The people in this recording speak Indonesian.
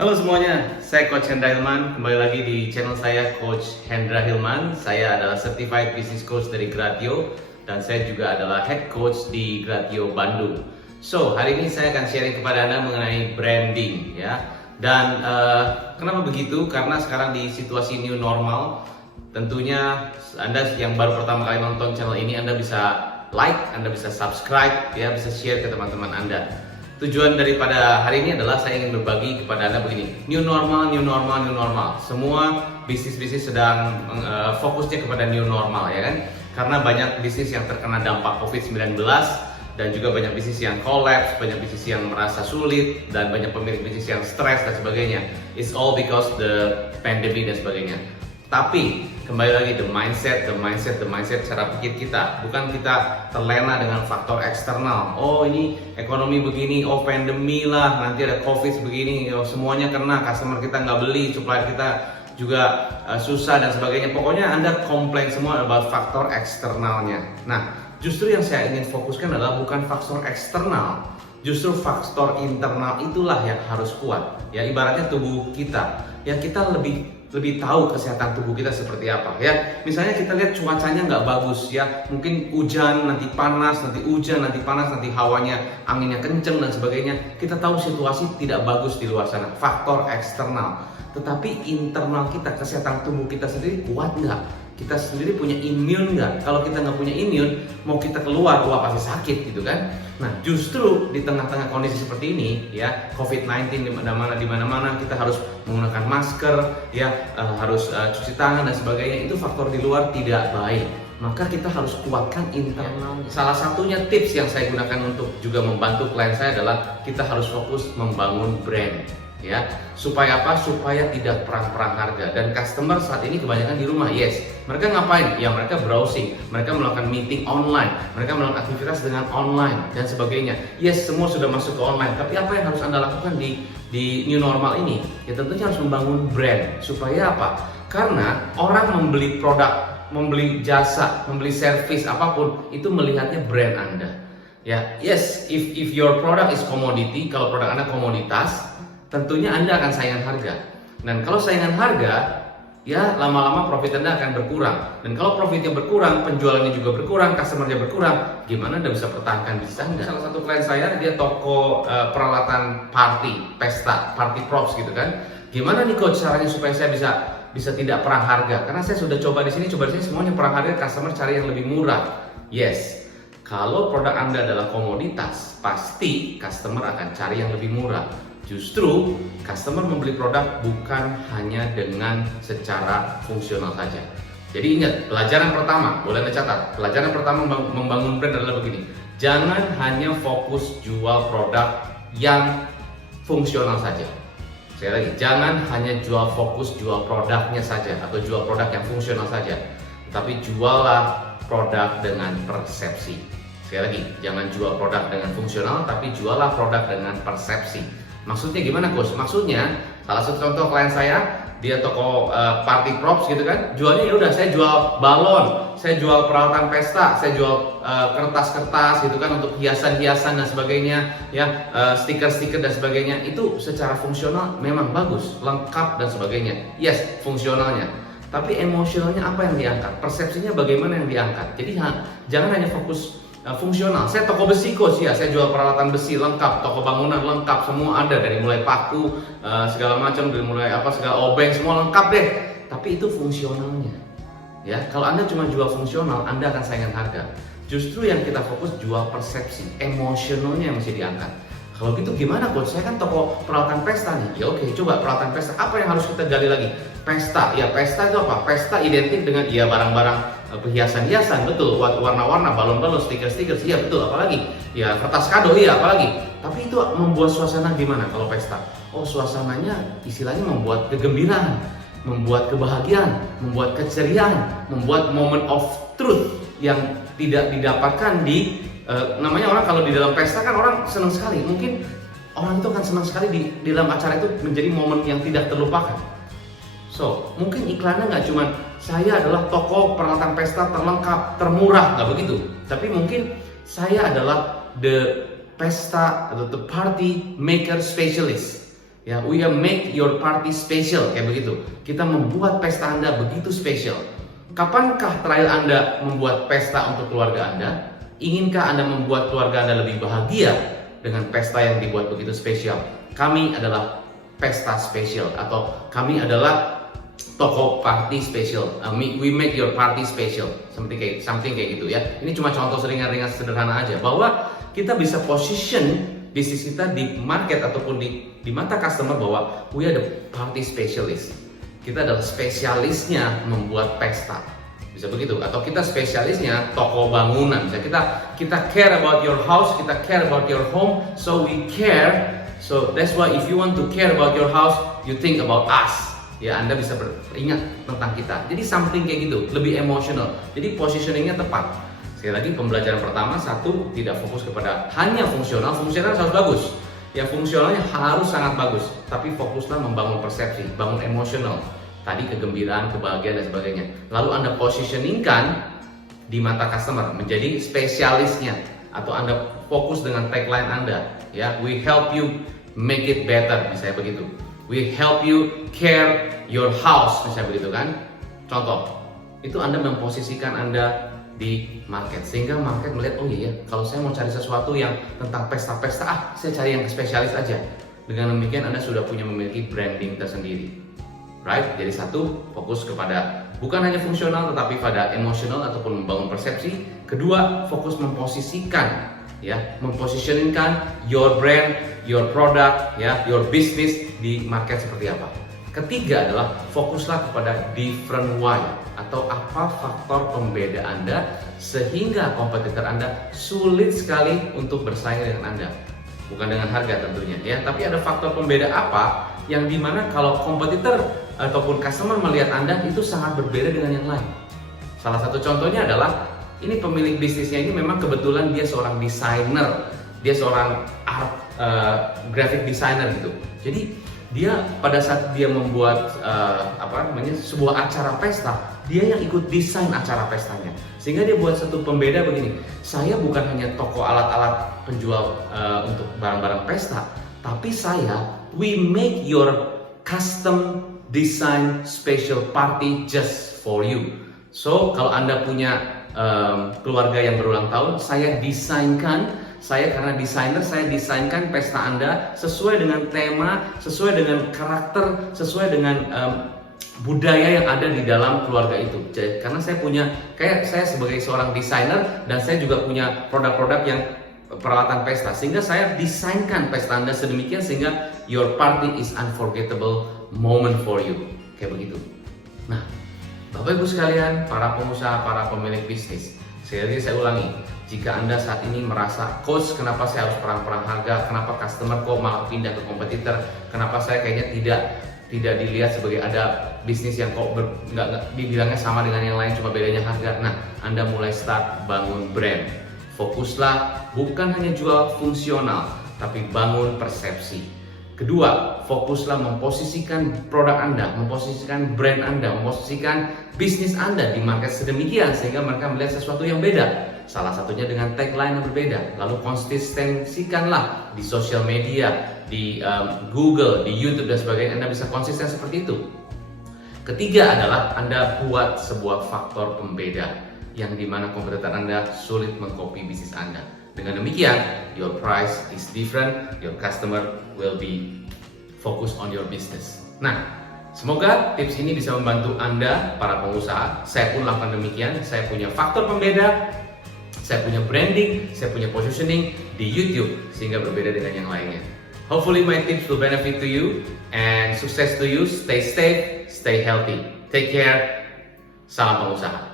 Halo semuanya, saya Coach Hendra Hilman. Kembali lagi di channel saya, Coach Hendra Hilman. Saya adalah Certified Business Coach dari Gratio dan saya juga adalah Head Coach di Gratio Bandung. So, hari ini saya akan sharing kepada Anda mengenai branding ya. Dan kenapa begitu? Karena sekarang di situasi new normal, tentunya Anda yang baru pertama kali nonton channel ini, Anda bisa like, Anda bisa subscribe, ya, bisa share ke teman-teman Anda. Tujuan daripada hari ini adalah saya ingin berbagi kepada Anda begini. New normal, new normal, new normal. Semua bisnis-bisnis sedang fokusnya kepada new normal, ya kan? Karena banyak bisnis yang terkena dampak COVID-19 dan juga banyak bisnis yang collapse, banyak bisnis yang merasa sulit, dan banyak pemilik bisnis yang stres dan sebagainya. It's all because the pandemic dan sebagainya. Tapi kembali lagi the mindset cara pikir kita, bukan kita terlena dengan faktor eksternal. Oh, ini ekonomi begini, oh pandemi lah, nanti ada covid begini, oh, semuanya kena, customer kita nggak beli, supplier kita juga susah dan sebagainya. Pokoknya Anda komplain semua about faktor eksternalnya. Nah, justru yang saya ingin fokuskan adalah bukan faktor eksternal, justru faktor internal itulah yang harus kuat. Ya, ibaratnya tubuh kita, ya kita lebih tahu kesehatan tubuh kita seperti apa, ya. Misalnya kita lihat cuacanya nggak bagus, ya, mungkin hujan, nanti panas, nanti hujan, nanti panas, nanti hawanya anginnya kenceng dan sebagainya. Kita tahu situasi tidak bagus di luar sana, faktor eksternal. Tetapi internal kita, kesehatan tubuh kita sendiri kuat nggak? Kita sendiri punya imun nggak? Kalau kita nggak punya imun, mau kita keluar, wah pasti sakit gitu kan. Nah, justru di tengah-tengah kondisi seperti ini, ya, COVID-19 di mana-mana kita harus menggunakan masker, ya, harus cuci tangan dan sebagainya. Itu faktor di luar tidak baik. Maka kita harus kuatkan internalnya. Salah satunya tips yang saya gunakan untuk juga membantu klien saya adalah kita harus fokus membangun brand. Ya, supaya apa? Supaya tidak perang-perang harga. Dan customer saat ini kebanyakan di rumah, yes. Mereka ngapain? Ya, mereka browsing, mereka melakukan meeting online, mereka melakukan aktivitas dengan online dan sebagainya. Yes, semua sudah masuk ke online. Tapi apa yang harus Anda lakukan di new normal ini? Ya, tentunya harus membangun brand. Supaya apa? Karena orang membeli produk, membeli jasa, membeli servis apapun itu melihatnya brand Anda. Ya, yes, if your product is commodity, kalau produk Anda komoditas, tentunya Anda akan saingan harga. Dan kalau saingan harga, ya lama-lama profit Anda akan berkurang. Dan kalau profitnya berkurang, penjualannya juga berkurang, customernya berkurang, gimana Anda bisa pertahankan bisnis Anda? Salah satu klien saya, dia toko peralatan party, pesta, party props gitu kan. Gimana nih coach caranya supaya saya bisa tidak perang harga? Karena saya sudah coba di sini semuanya perang harga, customer cari yang lebih murah. Yes. Kalau produk Anda adalah komoditas, pasti customer akan cari yang lebih murah. Justru customer membeli produk bukan hanya dengan secara fungsional saja. Jadi ingat, pelajaran pertama, boleh Anda catat, pelajaran pertama membangun brand adalah begini. Jangan hanya fokus jual produk yang fungsional saja. Sekali lagi, jangan hanya fokus jual produknya saja atau jual produk yang fungsional saja. Tapi juallah produk dengan persepsi. Sekali lagi, jangan jual produk dengan fungsional, tapi juallah produk dengan persepsi. Maksudnya gimana coach? Maksudnya salah satu contoh klien saya, dia toko party props gitu kan, jualnya ya udah saya jual balon, saya jual peralatan pesta, saya jual kertas-kertas gitu kan untuk hiasan-hiasan dan sebagainya, ya, stiker-stiker dan sebagainya. Itu secara fungsional memang bagus, lengkap dan sebagainya. Yes, fungsionalnya. Tapi emosionalnya apa yang diangkat? Persepsinya bagaimana yang diangkat? Jadi jangan hanya fokus fungsional. Saya toko besi coach, ya, saya jual peralatan besi lengkap, toko bangunan lengkap, semua ada, dari mulai paku segala macam, dari mulai segala obeng, semua lengkap deh. Tapi itu fungsionalnya. Ya, kalau Anda cuma jual fungsional, Anda akan saingan harga. Justru yang kita fokus jual persepsi, emosionalnya yang mesti diangkat. Kalau gitu gimana coach? Saya kan toko peralatan pesta nih. Ya oke, coba peralatan pesta. Apa yang harus kita gali lagi? Pesta. Ya, pesta itu apa? Pesta identik dengan ya barang-barang perhiasan-hiasan, betul, warna-warna, balon-balon, stiker-stiker, iya betul, apalagi ya kertas kado, iya apalagi. Tapi itu membuat suasana gimana kalau pesta? Oh, suasananya istilahnya membuat kegembiraan, membuat kebahagiaan, membuat keceriaan, membuat moment of truth yang tidak didapatkan di namanya orang kalau di dalam pesta kan orang senang sekali. Mungkin orang itu akan senang sekali di dalam acara itu menjadi momen yang tidak terlupakan. So, mungkin iklannya nggak cuma saya adalah toko peralatan pesta terlengkap, termurah, nggak begitu. Tapi mungkin saya adalah the pesta atau the party maker specialist. Ya, we are make your party special, kayak begitu. Kita membuat pesta Anda begitu spesial. Kapankah terakhir Anda membuat pesta untuk keluarga Anda? Inkah Anda membuat keluarga Anda lebih bahagia dengan pesta yang dibuat begitu spesial? Kami adalah pesta spesial, atau kami adalah toko party special. We make your party special, something kayak gitu ya. Ini cuma contoh ringan-ringan sederhana aja, bahwa kita bisa position bisnis kita di market ataupun di mata customer bahwa we are the party specialist. Kita adalah spesialisnya membuat pesta, bisa begitu. Atau kita spesialisnya toko bangunan. Kita care about your house, kita care about your home, so we care. So that's why if you want to care about your house, you think about us. Ya, Anda bisa beringat tentang kita. Jadi something kayak gitu, lebih emosional. Jadi positioningnya tepat. Sekali lagi, pembelajaran pertama, satu, tidak fokus kepada hanya fungsional. Fungsional harus bagus. Yang fungsionalnya harus sangat bagus, tapi fokuslah membangun persepsi, bangun emosional. Tadi kegembiraan, kebahagiaan dan sebagainya. Lalu Anda positioningkan di mata customer menjadi spesialisnya, atau Anda fokus dengan tagline Anda. Ya, we help you make it better, misalnya begitu. We help you care your house, misalnya begitu kan. Contoh, itu Anda memposisikan Anda di market, sehingga market melihat, oh iya, kalau saya mau cari sesuatu yang tentang pesta-pesta, saya cari yang spesialis aja. Dengan demikian Anda sudah memiliki branding tersendiri, right? Jadi satu, fokus kepada bukan hanya fungsional tetapi pada emosional ataupun membangun persepsi. Kedua, fokus memposisikan, ya, mempositioningkan your brand, your product, ya, your business di market seperti apa. Ketiga adalah fokuslah kepada different why, atau apa faktor pembeda Anda sehingga kompetitor Anda sulit sekali untuk bersaing dengan Anda. Bukan dengan harga tentunya, ya, tapi ada faktor pembeda apa yang dimana kalau kompetitor ataupun customer melihat Anda itu sangat berbeda dengan yang lain. Salah satu contohnya adalah ini pemilik bisnisnya ini memang kebetulan dia seorang desainer, dia seorang graphic designer gitu. Jadi dia pada saat dia membuat sebuah acara pesta, dia yang ikut desain acara pestanya, sehingga dia buat satu pembeda begini. Saya bukan hanya toko alat-alat penjual untuk barang-barang pesta, tapi we make your custom design special party just for you. So kalau Anda punya keluarga yang berulang tahun, karena desainer, saya desainkan pesta Anda sesuai dengan tema, sesuai dengan karakter, sesuai dengan budaya yang ada di dalam keluarga itu. Karena saya sebagai seorang desainer dan saya juga punya produk-produk yang peralatan pesta, sehingga saya desainkan pesta Anda sedemikian sehingga your party is unforgettable moment for you. Kayak begitu. Nah, Bapak Ibu sekalian, para pengusaha, para pemilik bisnis, sekali lagi saya ulangi, jika Anda saat ini merasa, coach, kenapa saya harus perang-perang harga, kenapa customer kok malah pindah ke kompetitor, kenapa saya kayaknya tidak dilihat sebagai ada bisnis yang kok nggak dibilangnya sama dengan yang lain, cuma bedanya harga. Nah, Anda mulai start bangun brand. Fokuslah bukan hanya jual fungsional, tapi bangun persepsi. Kedua, fokuslah memposisikan produk Anda, memposisikan brand Anda, memposisikan bisnis Anda di market sedemikian sehingga mereka melihat sesuatu yang beda. Salah satunya dengan tagline yang berbeda. Lalu konsistensikanlah di sosial media, di Google, di YouTube dan sebagainya. Anda bisa konsisten seperti itu. Ketiga adalah Anda buat sebuah faktor pembeda yang dimana kompetitor Anda sulit mengcopy bisnis Anda. Dengan demikian, your price is different, your customer will be focused on your business. Nah, semoga tips ini bisa membantu Anda, para pengusaha. Saya pun lakukan demikian. Saya punya faktor pembeda, saya punya branding, saya punya positioning di YouTube sehingga berbeda dengan yang lainnya. Hopefully my tips will benefit to you and success to you. Stay safe, stay healthy. Take care. Salam pengusaha.